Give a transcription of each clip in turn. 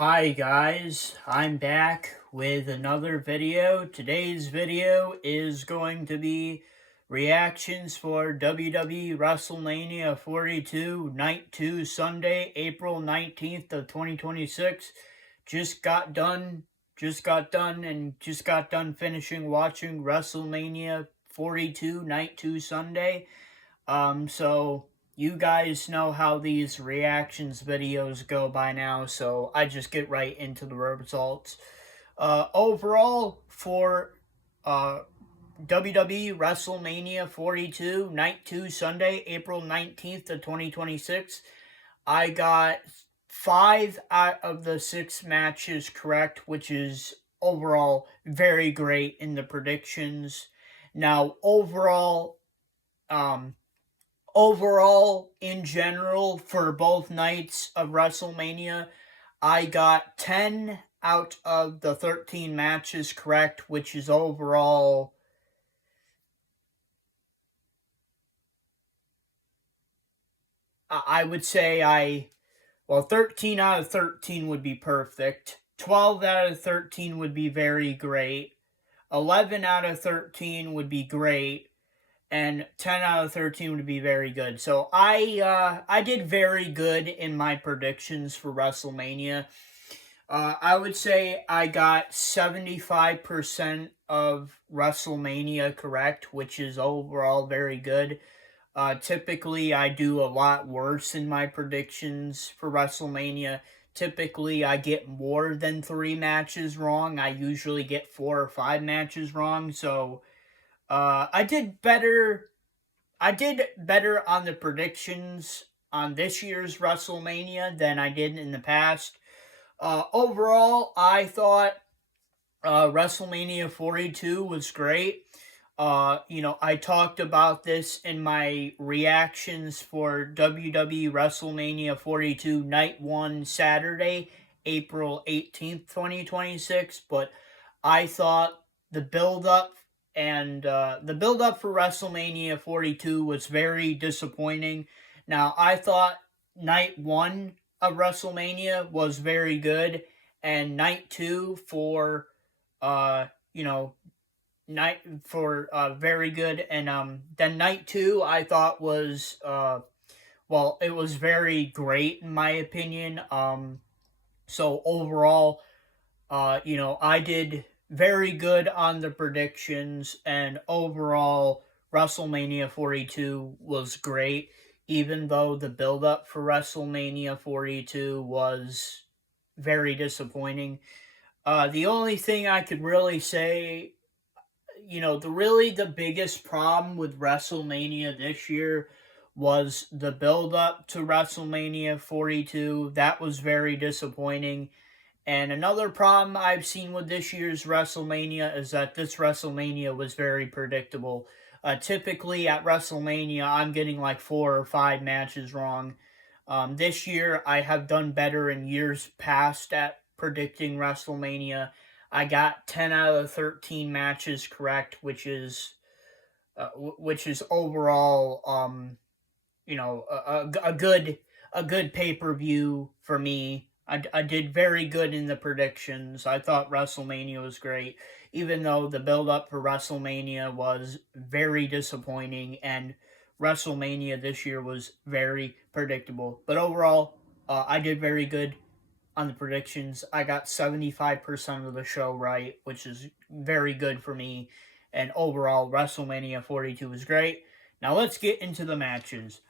Hi guys, I'm back with another video. Today's video is going to be reactions for WWE Wrestlemania 42 Night 2 Sunday, April 19th of 2026. Just got done finishing watching WrestleMania 42 Night 2 Sunday. So you guys know how these reactions videos go by now, so I just get right into the results. Overall, for uh, WWE WrestleMania 42, Night 2, Sunday, April 19th of 2026, I got 5 out of the 6 matches correct, which is overall very great in the predictions. Now, um, overall, in general, for both nights of WrestleMania, I got 10 out of the 13 matches correct, which is overall, I would say 13 out of 13 would be perfect. 12 out of 13 would be very great. 11 out of 13 would be great. And 10 out of 13 would be very good. So I did very good in my predictions for WrestleMania. I would say I got 75% of WrestleMania correct, which is overall very good. Typically, I do a lot worse in my predictions for WrestleMania. Typically, I get more than 3 matches wrong. I usually get 4 or 5 matches wrong. So I did better. I did better on the predictions on this year's WrestleMania than I did in the past. Overall, I thought WrestleMania 42 was great. I talked about this in my reactions for WWE WrestleMania 42 Night 1 Saturday, April 18th, 2026. But I thought the build-up for WrestleMania 42 was very disappointing. Now, I thought Night 1 of WrestleMania was very good, and Night 2 for very good, and then Night 2 I thought was it was very great in my opinion. So overall, I did very good on the predictions, and overall, WrestleMania 42 was great, even though the build-up for WrestleMania 42 was very disappointing. The only thing I could really say, the biggest problem with WrestleMania this year was the build-up to WrestleMania 42. That was very disappointing. And another problem I've seen with this year's WrestleMania is that this WrestleMania was very predictable. Typically at WrestleMania, I'm getting like 4 or 5 matches wrong. This year, I have done better in years past at predicting WrestleMania. I got 10 out of 13 matches correct, which is overall, a good pay-per-view for me. I did very good in the predictions. I thought WrestleMania was great, even though the build-up for WrestleMania was very disappointing, and WrestleMania this year was very predictable. But overall, I did very good on the predictions. I got 75% of the show right, which is very good for me. And overall, WrestleMania 42 was great. Now let's get into the matches.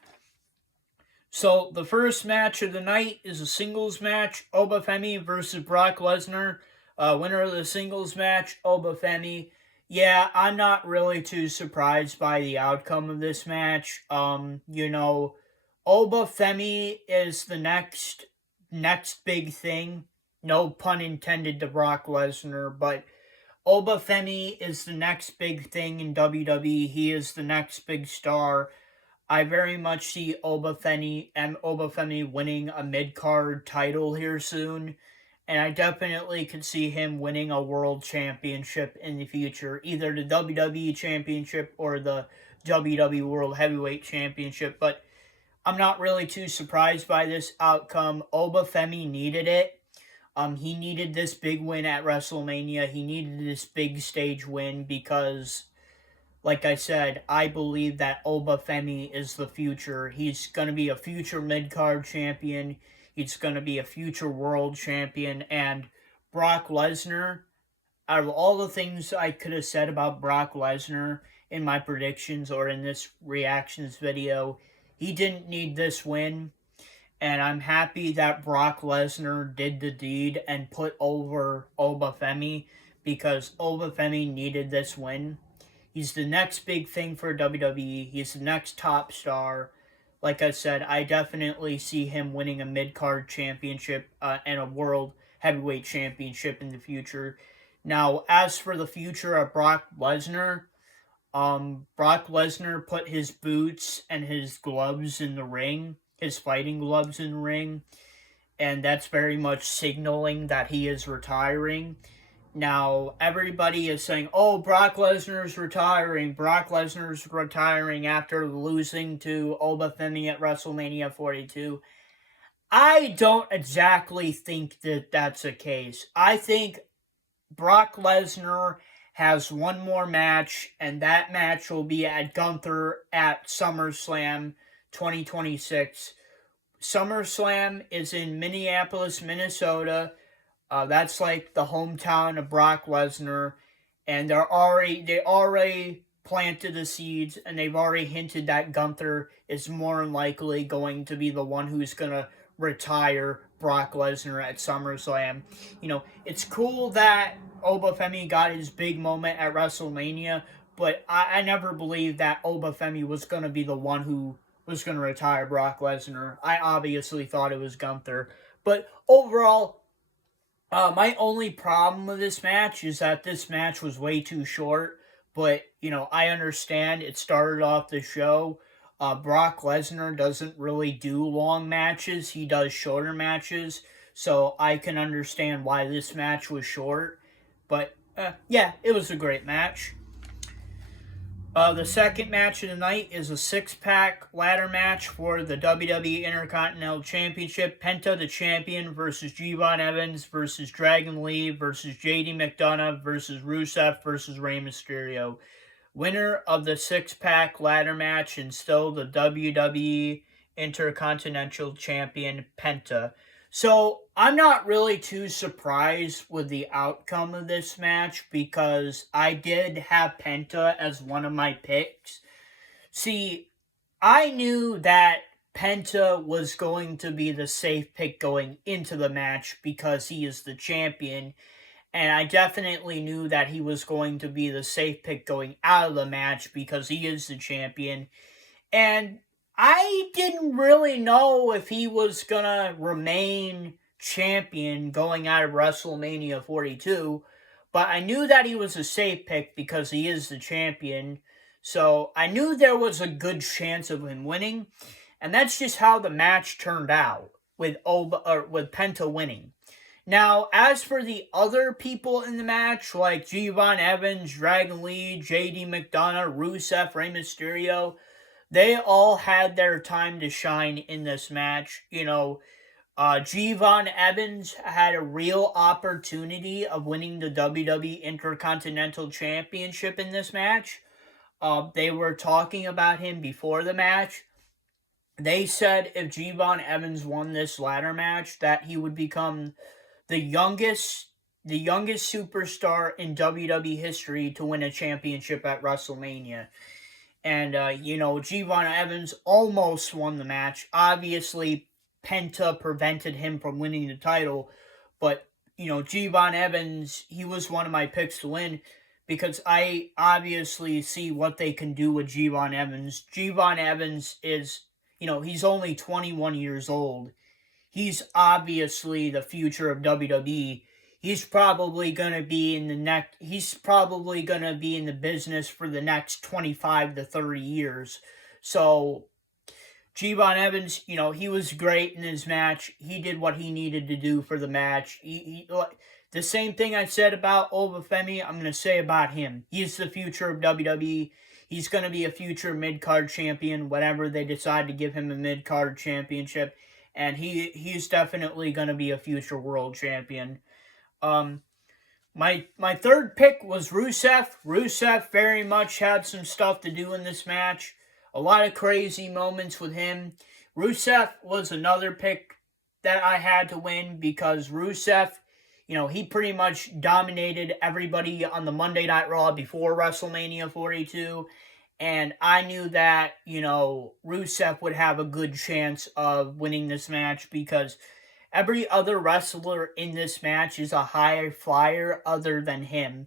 So the first match of the night is a singles match, Obafemi versus Brock Lesnar. Winner of the singles match, Obafemi. Yeah, I'm not really too surprised by the outcome of this match. Obafemi is the next big thing. No pun intended to Brock Lesnar, but Obafemi is the next big thing in WWE. He is the next big star. I very much see Obafemi winning a mid-card title here soon, and I definitely could see him winning a world championship in the future, either the WWE Championship or the WWE World Heavyweight Championship, but I'm not really too surprised by this outcome. Obafemi needed it. He needed this big win at WrestleMania. He needed this big stage win because, like I said, I believe that Obafemi is the future. He's going to be a future mid-card champion. He's going to be a future world champion. And Brock Lesnar, out of all the things I could have said about Brock Lesnar in my predictions or in this reactions video, he didn't need this win. And I'm happy that Brock Lesnar did the deed and put over Obafemi because Obafemi needed this win. He's the next big thing for WWE. He's the next top star. Like I said, I definitely see him winning a mid-card championship and a world heavyweight championship in the future. Now, as for the future of Brock Lesnar, Brock Lesnar put his boots and his gloves in the ring, his fighting gloves in the ring, and that's very much signaling that he is retiring. Now, everybody is saying, oh, Brock Lesnar's retiring. Brock Lesnar's retiring after losing to Obafemi at WrestleMania 42. I don't exactly think that that's the case. I think Brock Lesnar has one more match, and that match will be at Gunther at SummerSlam 2026. SummerSlam is in Minneapolis, Minnesota. That's like the hometown of Brock Lesnar, and they already planted the seeds, and they've already hinted that Gunther is more than likely going to be the one who's going to retire Brock Lesnar at SummerSlam. You know, it's cool that Obafemi got his big moment at WrestleMania, but I never believed that Obafemi was going to be the one who was going to retire Brock Lesnar. I obviously thought it was Gunther. But overall, my only problem with this match is that this match was way too short. But, you know, I understand it started off the show. Brock Lesnar doesn't really do long matches. He does shorter matches. So I can understand why this match was short. But, yeah, it was a great match. The second match of the night is a six-pack ladder match for the WWE Intercontinental Championship. Penta, the champion, versus G-Von Evans versus Dragon Lee versus JD McDonough versus Rusev versus Rey Mysterio. Winner of the six-pack ladder match and still the WWE Intercontinental Champion, Penta. So, I'm not really too surprised with the outcome of this match because I did have Penta as one of my picks. See, I knew that Penta was going to be the safe pick going into the match because he is the champion, and I definitely knew that he was going to be the safe pick going out of the match because he is the champion. And I didn't really know if he was going to remain champion going out of WrestleMania 42, but I knew that he was a safe pick because he is the champion, so I knew there was a good chance of him winning, and that's just how the match turned out, with Penta winning. Now, as for the other people in the match, like G-Von Evans, Dragon Lee, JD McDonough, Rusev, Rey Mysterio, they all had their time to shine in this match. You know, G-Von Evans had a real opportunity of winning the WWE Intercontinental Championship in this match. They were talking about him before the match. They said if G-Von Evans won this ladder match, that he would become the youngest superstar in WWE history to win a championship at WrestleMania. And, you know, G-Von Evans almost won the match. Obviously, Penta prevented him from winning the title. But, you know, G-Von Evans, he was one of my picks to win because I obviously see what they can do with G-Von Evans. G-Von Evans is, you know, he's only 21 years old. He's obviously the future of WWE. He's probably going to be in the business for the next 25 to 30 years. So, G-Von Evans, you know, he was great in his match. He did what he needed to do for the match. The same thing I said about Obafemi, I'm going to say about him. He's the future of WWE. He's going to be a future mid-card champion, whenever they decide to give him a mid-card championship. and he's definitely going to be a future world champion. Um, my third pick was Rusev. Rusev very much had some stuff to do in this match. A lot of crazy moments with him. Rusev was another pick that I had to win because Rusev, he pretty much dominated everybody on the Monday Night Raw before WrestleMania 42. And I knew that, Rusev would have a good chance of winning this match because every other wrestler in this match is a high flyer other than him.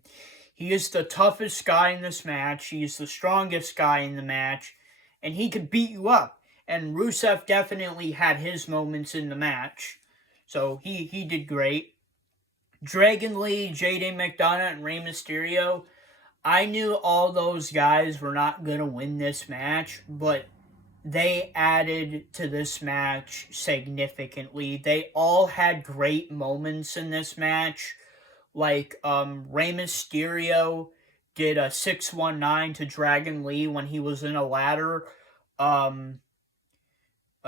He is the toughest guy in this match. He is the strongest guy in the match. And he could beat you up. And Rusev definitely had his moments in the match. So he did great. Dragon Lee, JD McDonough, and Rey Mysterio. I knew all those guys were not going to win this match, but they added to this match significantly. They all had great moments in this match. Like, Rey Mysterio did a 619 to Dragon Lee when he was in a ladder.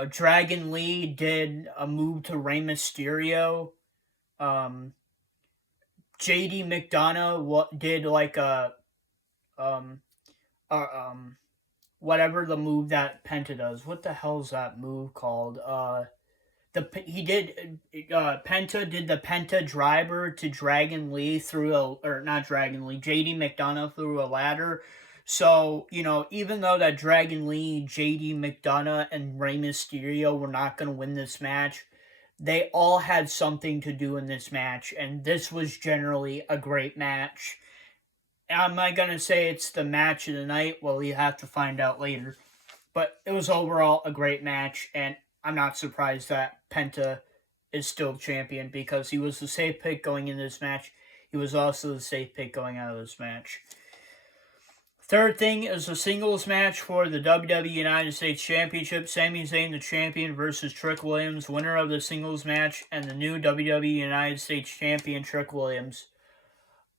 Dragon Lee did a move to Rey Mysterio. JD McDonough did like a whatever the move that Penta does. What the hell's that move called? Penta did the Penta driver to Dragon Lee JD McDonough through a ladder. So, even though that Dragon Lee, JD McDonough, and Rey Mysterio were not going to win this match, they all had something to do in this match, and this was generally a great match. Am I going to say it's the match of the night? Well, you have to find out later. But it was overall a great match, and I'm not surprised that Penta is still champion because he was the safe pick going into this match. He was also the safe pick going out of this match. Third thing is a singles match for the WWE United States Championship. Sami Zayn, the champion, versus Trick Williams, winner of the singles match, and the new WWE United States Champion, Trick Williams.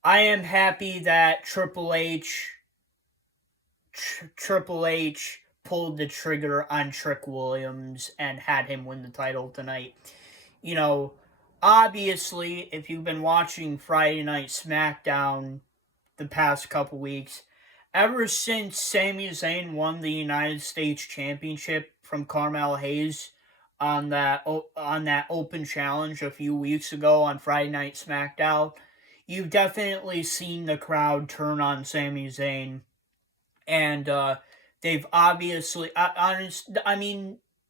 I am happy that Triple H pulled the trigger on Trick Williams and had him win the title tonight. Obviously, if you've been watching Friday Night SmackDown the past couple weeks, ever since Sami Zayn won the United States Championship from Carmel Hayes on that open challenge a few weeks ago on Friday Night SmackDown, you've definitely seen the crowd turn on Sami Zayn. And they've obviously...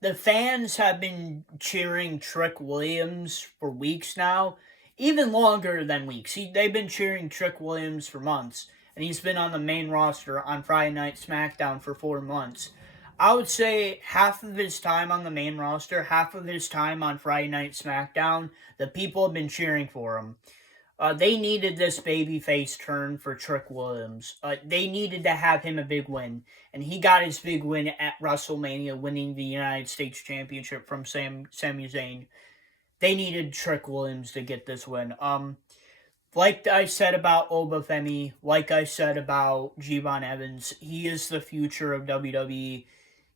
the fans have been cheering Trick Williams for weeks now. Even longer than weeks. They've been cheering Trick Williams for months. And he's been on the main roster on Friday Night SmackDown for 4 months. I would say half of his time on the main roster, half of his time on Friday Night SmackDown, the people have been cheering for him. They needed this babyface turn for Trick Williams. They needed to have him a big win. And he got his big win at WrestleMania, winning the United States Championship from Sami Zayn. They needed Trick Williams to get this win. Like I said about Obafemi, like I said about G-Von Evans, he is the future of WWE.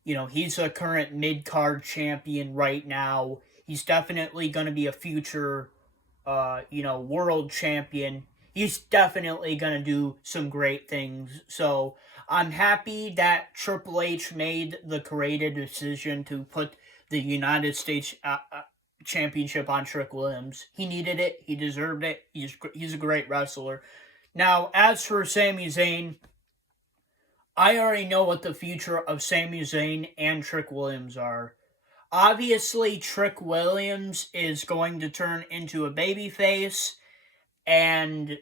He's a current mid-card champion right now. He's definitely going to be a future, world champion. He's definitely going to do some great things. So I'm happy that Triple H made the courageous decision to put the United States Championship on Trick Williams. He needed it. He deserved it. He's a great wrestler. Now, as for Sami Zayn, I already know what the future of Sami Zayn and Trick Williams are. Obviously, Trick Williams is going to turn into a babyface, and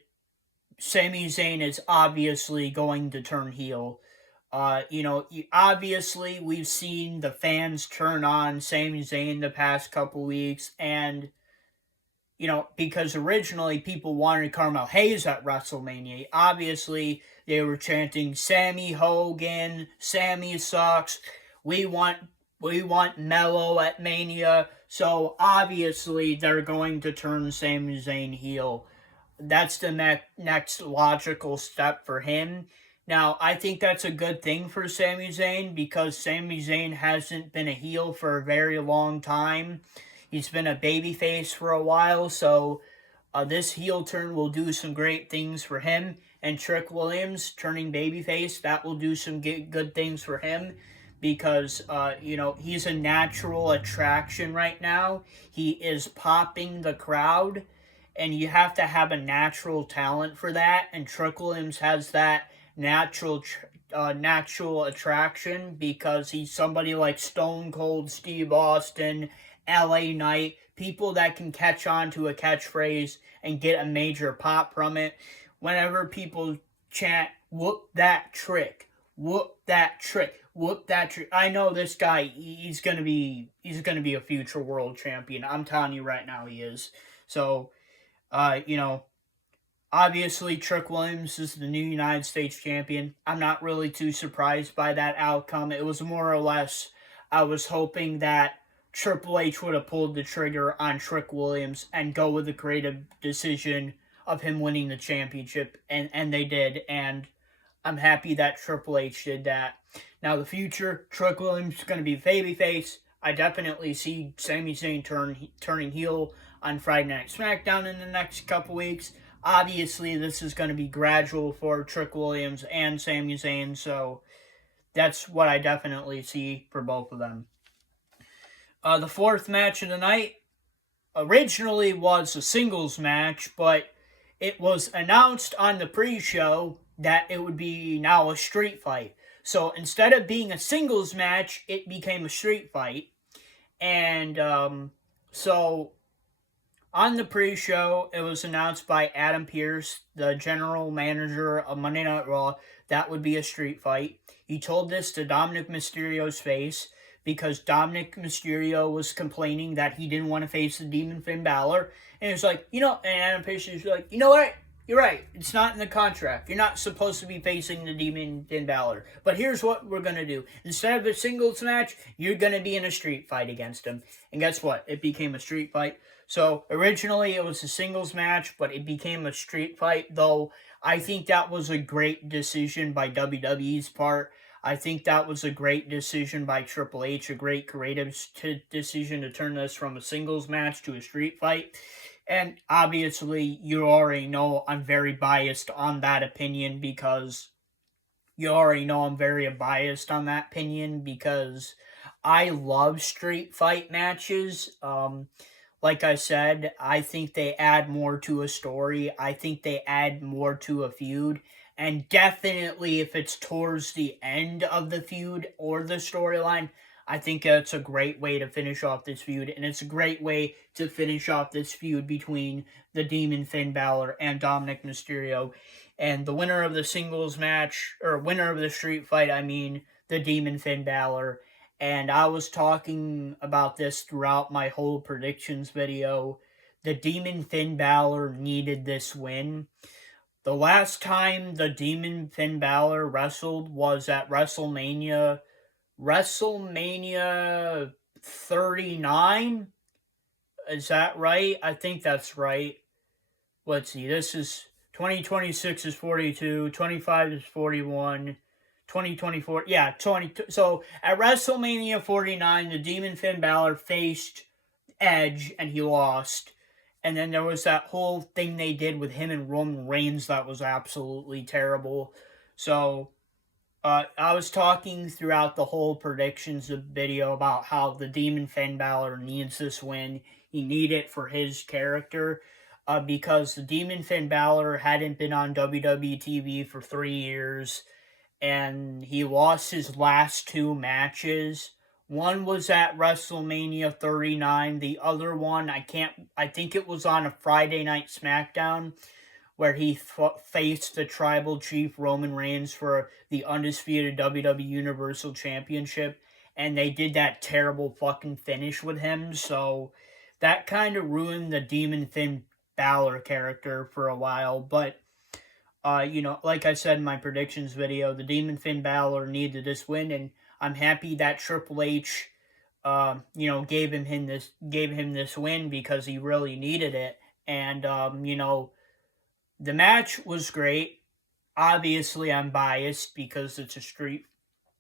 Sami Zayn is obviously going to turn heel. Obviously, we've seen the fans turn on Sami Zayn the past couple weeks, and, because originally people wanted Carmel Hayes at WrestleMania. Obviously, they were chanting, Sammy Hogan, Sammy sucks, we want Mello at Mania, so obviously they're going to turn Sami Zayn heel. That's the next logical step for him. Now, I think that's a good thing for Sami Zayn because Sami Zayn hasn't been a heel for a very long time. He's been a babyface for a while, so this heel turn will do some great things for him. And Trick Williams turning babyface, that will do some good things for him because, he's a natural attraction right now. He is popping the crowd, and you have to have a natural talent for that. And Trick Williams has that natural attraction because he's somebody like Stone Cold Steve Austin, LA Knight, people that can catch on to a catchphrase and get a major pop from it. Whenever people chant, whoop that trick, whoop that trick, whoop that trick. I know this guy, he's gonna be a future world champion. I'm telling you right now he is. So, obviously, Trick Williams is the new United States champion. I'm not really too surprised by that outcome. It was more or less, I was hoping that Triple H would have pulled the trigger on Trick Williams and go with the creative decision of him winning the championship, and they did, and I'm happy that Triple H did that. Now, the future, Trick Williams is going to be babyface. I definitely see Sami Zayn turning heel on Friday Night SmackDown in the next couple weeks. Obviously, this is going to be gradual for Trick Williams and Sami Zayn, so that's what I definitely see for both of them. The fourth match of the night originally was a singles match, but it was announced on the pre-show that it would be now a street fight. So instead of being a singles match, it became a street fight. And so on the pre-show, it was announced by Adam Pearce, the general manager of Monday Night Raw, that would be a street fight. He told this to Dominic Mysterio's face because Dominic Mysterio was complaining that he didn't want to face the Demon Finn Balor. And he was like, and Adam Pearce was like, you know what? You're right. It's not in the contract. You're not supposed to be facing the Demon Finn Balor. But here's what we're going to do. Instead of a singles match, you're going to be in a street fight against him. And guess what? It became a street fight. So originally it was a singles match, but it became a street fight, though I think that was a great decision by WWE's part. I think that was a great decision by Triple H, a great creative decision to turn this from a singles match to a street fight. And obviously, you already know I'm very biased on that opinion because I love street fight matches. Like I said, I think they add more to a story. I think they add more to a feud. And definitely if it's towards the end of the feud or the storyline, I think it's a great way to finish off this feud. And it's a great way to finish off this feud between the Demon Finn Balor and Dominic Mysterio. And the winner of the singles match, or winner of the street fight, the Demon Finn Balor. And I was talking about this throughout my whole predictions video. The Demon Finn Balor needed this win. The last time the Demon Finn Balor wrestled was at WrestleMania 39. Is that right? I think that's right. Let's see. This is 2026 is 42, 25 is 41, 2024. Yeah, 20. So at WrestleMania 49, the Demon Finn Balor faced Edge and he lost. And then there was that whole thing they did with him and Roman Reigns that was absolutely terrible. So I was talking throughout the whole predictions video about how the Demon Finn Balor needs this win. He needed it for his character because the Demon Finn Balor hadn't been on WWE TV for 3 years. And he lost his last 2 matches. One was at WrestleMania 39. The other one, I think it was on a Friday Night SmackDown where he faced the Tribal Chief Roman Reigns for the undisputed WWE Universal Championship. And they did that terrible fucking finish with him. So that kind of ruined the Demon Finn Balor character for a while. But, like I said in my predictions video, the Demon Finn Balor needed this win. And I'm happy that Triple H, gave him this win because he really needed it. And, the match was great. obviously I'm biased because it's a street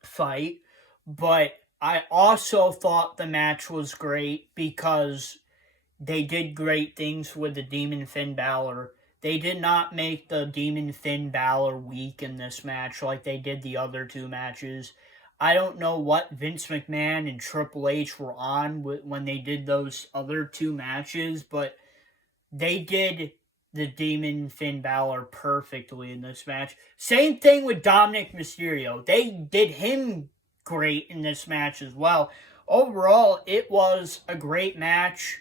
fight, but I also thought the match was great because they did great things with the Demon Finn Balor. They did not make the Demon Finn Balor weak in this match like they did the other two matches. I don't know what Vince McMahon and Triple H were on when they did those other two matches, but they did the Demon Finn Balor perfectly in this match. Same thing with Dominic Mysterio. They did him great in this match as well. Overall, it was a great match.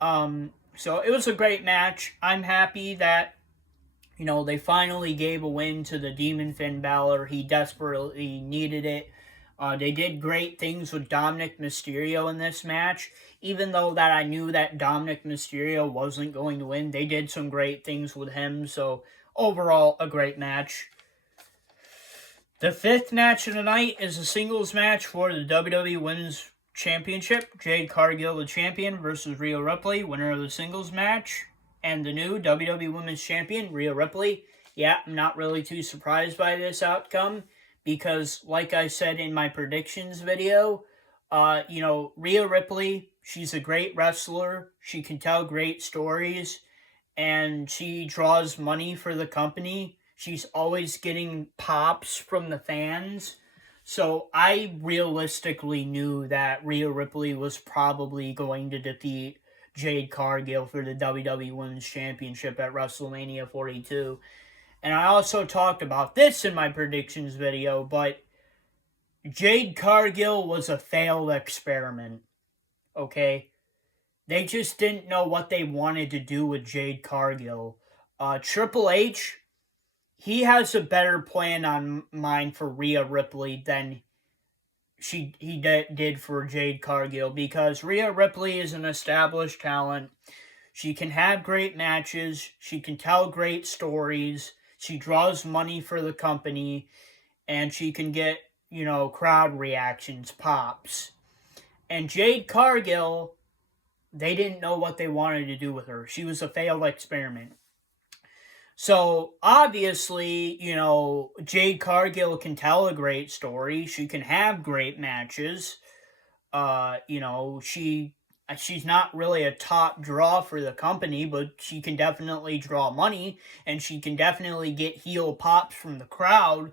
So it was a great match. I'm happy that, they finally gave a win to the Demon Finn Balor. He desperately needed it. They did great things with Dominic Mysterio in this match. Even though that I knew that Dominic Mysterio wasn't going to win, they did some great things with him. So overall, a great match. The fifth match of the night is a singles match for the WWE Women's Championship. Jade Cargill, the champion, versus Rhea Ripley, winner of the singles match. And the new WWE Women's Champion, Rhea Ripley. Yeah, I'm not really too surprised by this outcome because, like I said in my predictions video, Rhea Ripley, she's a great wrestler. She can tell great stories, and she draws money for the company. She's always getting pops from the fans. So I realistically knew that Rhea Ripley was probably going to defeat Jade Cargill for the WWE Women's Championship at WrestleMania 42. And I also talked about this in my predictions video, but Jade Cargill was a failed experiment, okay? They just didn't know what they wanted to do with Jade Cargill. Triple H, he has a better plan on mind for Rhea Ripley than he did for Jade Cargill, because Rhea Ripley is an established talent. She can have great matches. She can tell great stories. She draws money for the company, and she can get, crowd reactions, pops. And Jade Cargill, they didn't know what they wanted to do with her. She was a failed experiment. So, obviously, Jade Cargill can tell a great story. She can have great matches. She's not really a top draw for the company, but she can definitely draw money, and she can definitely get heel pops from the crowd.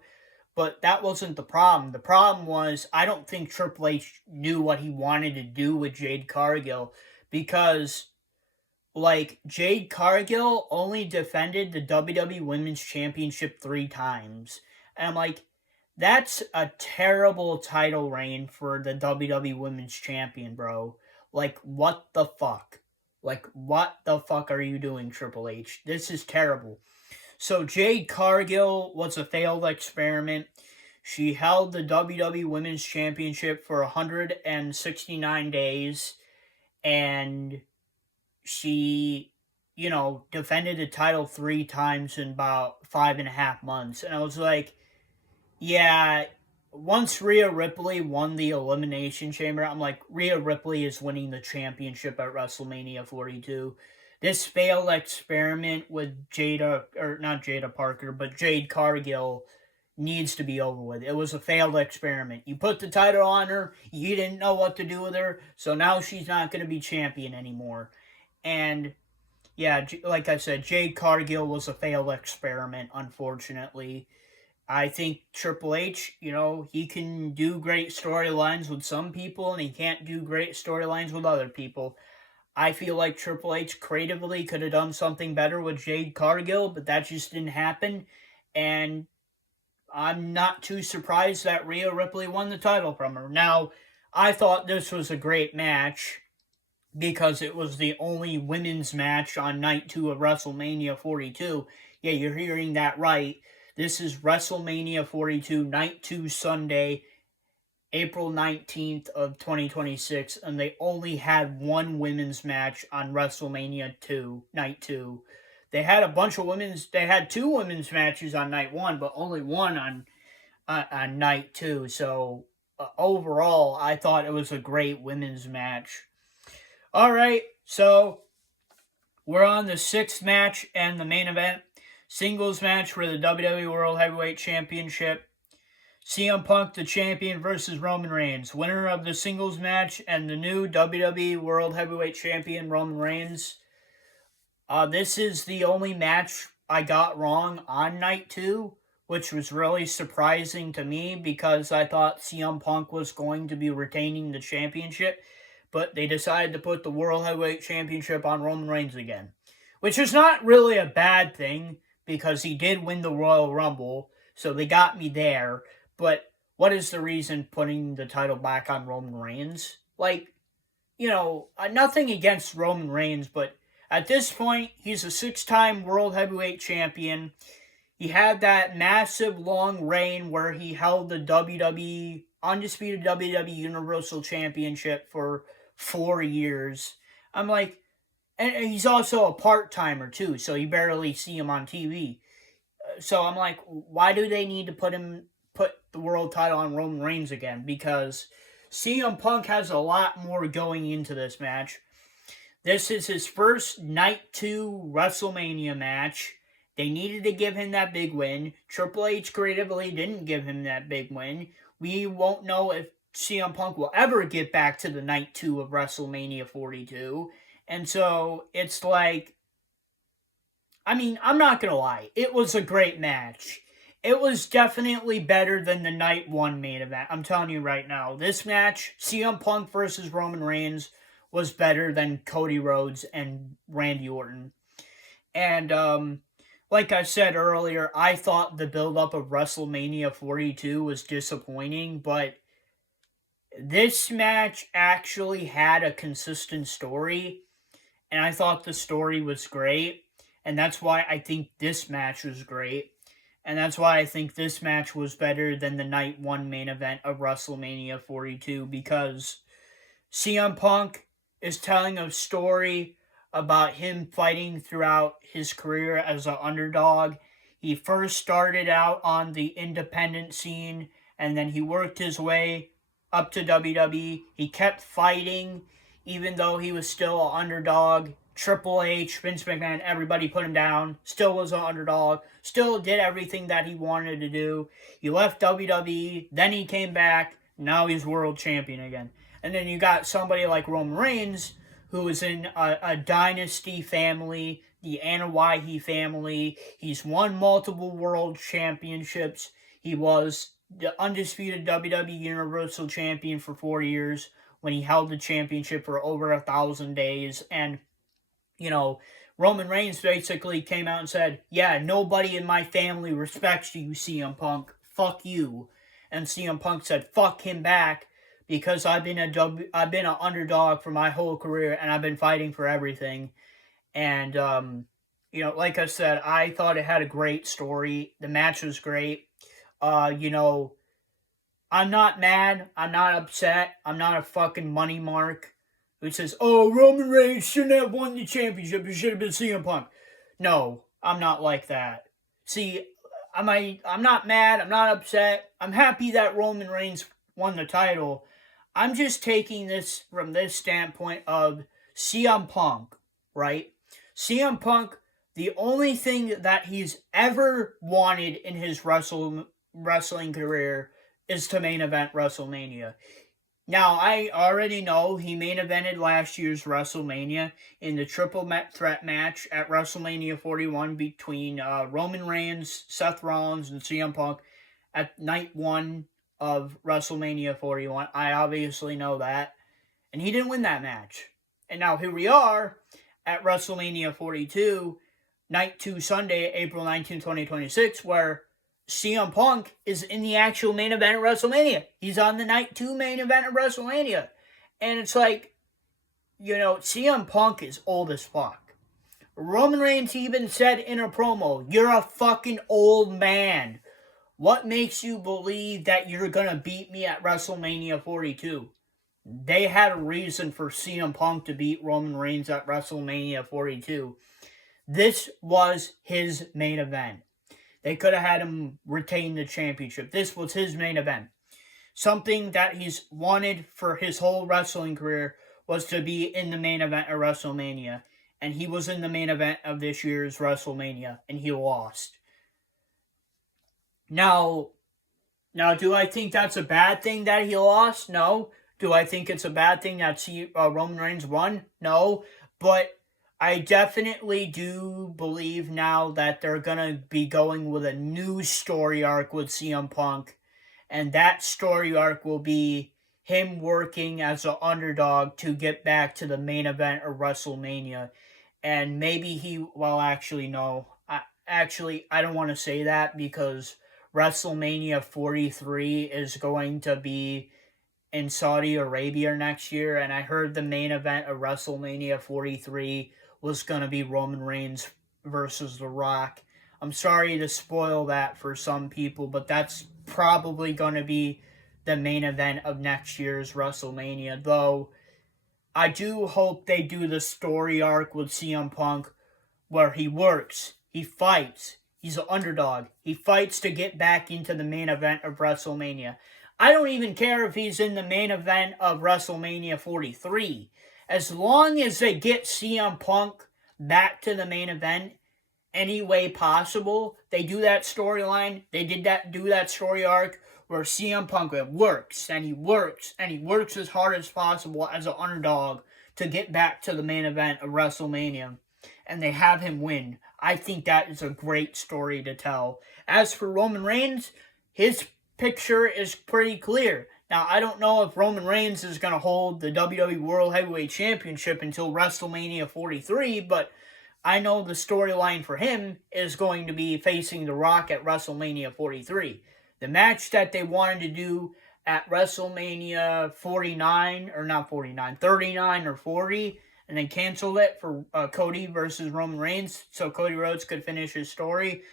But that wasn't the problem. The problem was, I don't think Triple H knew what he wanted to do with Jade Cargill, because Jade Cargill only defended the WWE Women's Championship 3 times. And I'm like, that's a terrible title reign for the WWE Women's Champion, bro. What the fuck? What the fuck are you doing, Triple H? This is terrible. So Jade Cargill was a failed experiment. She held the WWE Women's Championship for 169 days, and she, defended the title 3 times in about 5.5 months. And I was like, yeah, once Rhea Ripley won the Elimination Chamber, I'm like, Rhea Ripley is winning the championship at WrestleMania 42. This failed experiment with not Jada Parker, but Jade Cargill needs to be over with. It was a failed experiment. You put the title on her, you didn't know what to do with her, so now she's not going to be champion anymore. And yeah, like I said, Jade Cargill was a failed experiment, unfortunately. I think Triple H, he can do great storylines with some people, and he can't do great storylines with other people. I feel like Triple H creatively could have done something better with Jade Cargill, but that just didn't happen. And I'm not too surprised that Rhea Ripley won the title from her. Now, I thought this was a great match because it was the only women's match on night 2 of WrestleMania 42. Yeah, you're hearing that right. This is WrestleMania 42, night 2 Sunday, April 19th of 2026, and they only had one women's match on WrestleMania 2, night 2. They had they had 2 women's matches on night 1, but only one on night 2. So, overall, I thought it was a great women's match. All right, so we're on the 6th match and the main event. Singles match for the WWE World Heavyweight Championship. CM Punk, the champion, versus Roman Reigns. Winner of the singles match and the new WWE World Heavyweight Champion, Roman Reigns. This is the only match I got wrong on night 2, which was really surprising to me because I thought CM Punk was going to be retaining the championship, but they decided to put the World Heavyweight Championship on Roman Reigns again, which is not really a bad thing because he did win the Royal Rumble, so they got me there. But what is the reason putting the title back on Roman Reigns? Like, nothing against Roman Reigns, but at this point, he's a 6-time World Heavyweight Champion. He had that massive long reign where he held the undisputed WWE Universal Championship for 4 years. I'm like, and he's also a part-timer too, so you barely see him on TV. So I'm like, why do they need to put the world title on Roman Reigns again? Because CM Punk has a lot more going into this match. This is his first Night 2 WrestleMania match. They needed to give him that big win. Triple H creatively didn't give him that big win. We won't know if CM Punk will ever get back to the Night 2 of WrestleMania 42. And so it's like, I'm not going to lie. It was a great match. It was definitely better than the Night 1 main event. I'm telling you right now. This match, CM Punk versus Roman Reigns, was better than Cody Rhodes and Randy Orton. And, like I said earlier, I thought the build-up of WrestleMania 42 was disappointing, but this match actually had a consistent story, and I thought the story was great, and that's why I think this match was great, and that's why I think this match was better than the Night 1 main event of WrestleMania 42, because CM Punk is telling a story about him fighting throughout his career as an underdog. He first started out on the independent scene, and then he worked his way up to WWE. He kept fighting, even though he was still an underdog. Triple H, Vince McMahon, everybody put him down. Still was an underdog. Still did everything that he wanted to do. He left WWE, then he came back. Now he's world champion again. And then you got somebody like Roman Reigns, who is in a dynasty family, the Anoa'i family. He's won multiple world championships. He was the undisputed WWE Universal Champion for 4 years when he held the championship for over 1,000 days. And, Roman Reigns basically came out and said, yeah, nobody in my family respects you, CM Punk. Fuck you. And CM Punk said, fuck him back. Because I've been an underdog for my whole career, and I've been fighting for everything. And, like I said, I thought it had a great story. The match was great. I'm not mad. I'm not upset. I'm not a fucking money mark who says, oh, Roman Reigns shouldn't have won the championship. It should have been CM Punk. No, I'm not like that. See, I'm not mad. I'm not upset. I'm happy that Roman Reigns won the title. I'm just taking this from this standpoint of CM Punk, right? CM Punk, the only thing that he's ever wanted in his wrestling career is to main event WrestleMania. Now, I already know he main evented last year's WrestleMania in the triple threat match at WrestleMania 41 between Roman Reigns, Seth Rollins, and CM Punk at Night 1 of WrestleMania 41. I obviously know that. And he didn't win that match. And now here we are at WrestleMania 42, Night 2 Sunday, April 19, 2026, where CM Punk is in the actual main event of WrestleMania. He's on the Night 2 main event of WrestleMania. And it's like, CM Punk is old as fuck. Roman Reigns even said in a promo, you're a fucking old man. What makes you believe that you're going to beat me at WrestleMania 42? They had a reason for CM Punk to beat Roman Reigns at WrestleMania 42. This was his main event. They could have had him retain the championship. This was his main event. Something that he's wanted for his whole wrestling career was to be in the main event of WrestleMania. and he was in the main event of this year's WrestleMania, and he lost. Now, do I think that's a bad thing that he lost? No. Do I think it's a bad thing that Roman Reigns won? No. But I definitely do believe now that they're going to be going with a new story arc with CM Punk. And that story arc will be him working as an underdog to get back to the main event of WrestleMania. And maybe actually, no. I don't want to say that because WrestleMania 43 is going to be in Saudi Arabia next year, and I heard the main event of WrestleMania 43 was going to be Roman Reigns versus The Rock. I'm sorry to spoil that for some people, but that's probably going to be the main event of next year's WrestleMania, though I do hope they do the story arc with CM Punk where he works, he fights, he's an underdog, he fights to get back into the main event of WrestleMania. I don't even care if he's in the main event of WrestleMania 43. As long as they get CM Punk back to the main event any way possible, they do that storyline, do that story arc where CM Punk works and he works and he works as hard as possible as an underdog to get back to the main event of WrestleMania, and they have him win. I think that is a great story to tell. As for Roman Reigns, his picture is pretty clear. Now, I don't know if Roman Reigns is going to hold the WWE World Heavyweight Championship until WrestleMania 43, but I know the storyline for him is going to be facing The Rock at WrestleMania 43. The match that they wanted to do at WrestleMania 39 or 40, and they canceled it for Cody versus Roman Reigns so Cody Rhodes could finish his story.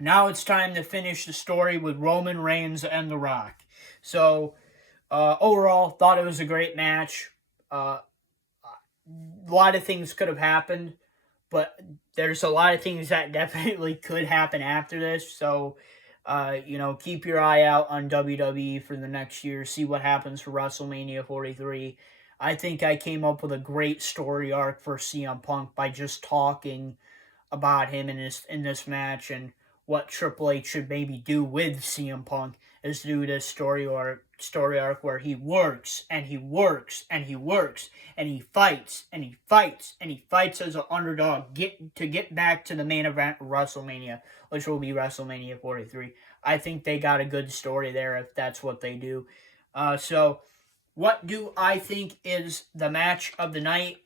Now it's time to finish the story with Roman Reigns and The Rock. So, overall, thought it was a great match. A lot of things could have happened, but there's a lot of things that definitely could happen after this. So, keep your eye out on WWE for the next year. See what happens for WrestleMania 43. I think I came up with a great story arc for CM Punk by just talking about him in this match, and what Triple H should maybe do with CM Punk is do this story arc where he works and he works and he works and he fights and he fights and he fights as an underdog to get back to the main event of WrestleMania, which will be WrestleMania 43. I think they got a good story there if that's what they do. So what do I think is the match of the night?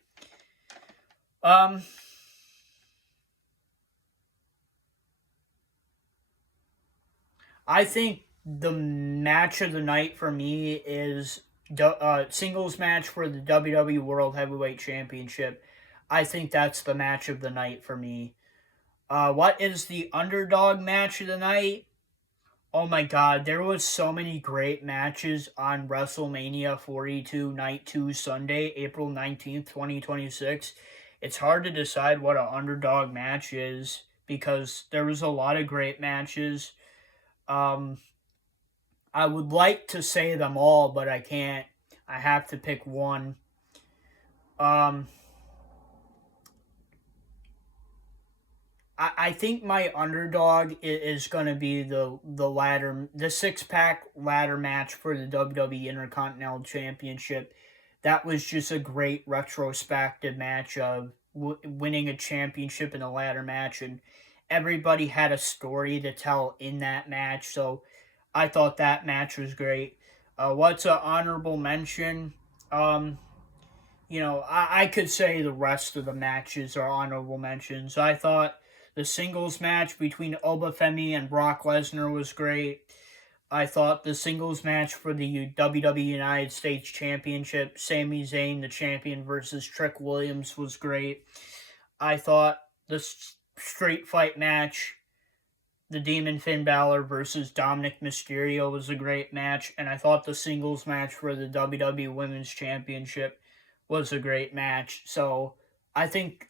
I think the match of the night for me is singles match for the WWE World Heavyweight Championship. I think that's the match of the night for me. What is the underdog match of the night? Oh my god, there was so many great matches on WrestleMania 42 Night 2 Sunday, April 19th, 2026. It's hard to decide what an underdog match is because there was a lot of great matches. I would like to say them all, but I can't. I have to pick one. I think my underdog is going to be the 6-pack ladder match for the WWE Intercontinental Championship. That was just a great retrospective match of winning a championship in a ladder match, and everybody had a story to tell in that match, so I thought that match was great. What's an honorable mention? I could say the rest of the matches are honorable mentions. I thought the singles match between Obafemi and Brock Lesnar was great. I thought the singles match for the WWE United States Championship, Sami Zayn, the champion, versus Trick Williams was great. I thought the street fight match, the Demon Finn Balor versus Dominic Mysterio, was a great match. And I thought the singles match for the WWE Women's Championship was a great match. So I think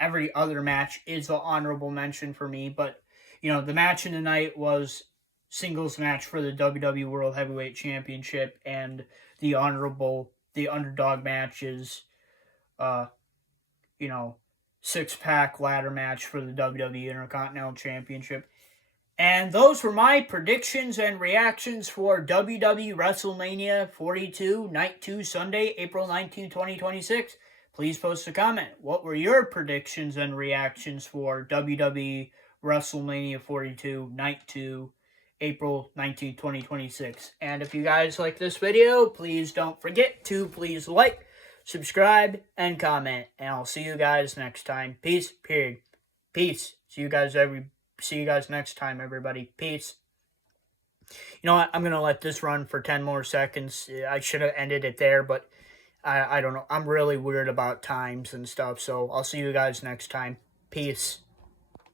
every other match is an honorable mention for me. But, the match of the night was singles match for the WWE World Heavyweight Championship, and the underdog match is six-pack ladder match for the WWE Intercontinental Championship. And those were my predictions and reactions for WWE Wrestlemania 42, Night 2, Sunday, April 19, 2026. Please post a comment. What were your predictions and reactions for WWE Wrestlemania 42, Night 2, April 19, 2026? And if you guys like this video, please don't forget to please like, subscribe, and comment. And I'll see you guys next time. Peace, period. Peace. See you guys next time, everybody. Peace. You know what? I'm going to let this run for 10 more seconds. I should have ended it there, but I don't know. I'm really weird about times and stuff, so I'll see you guys next time. Peace.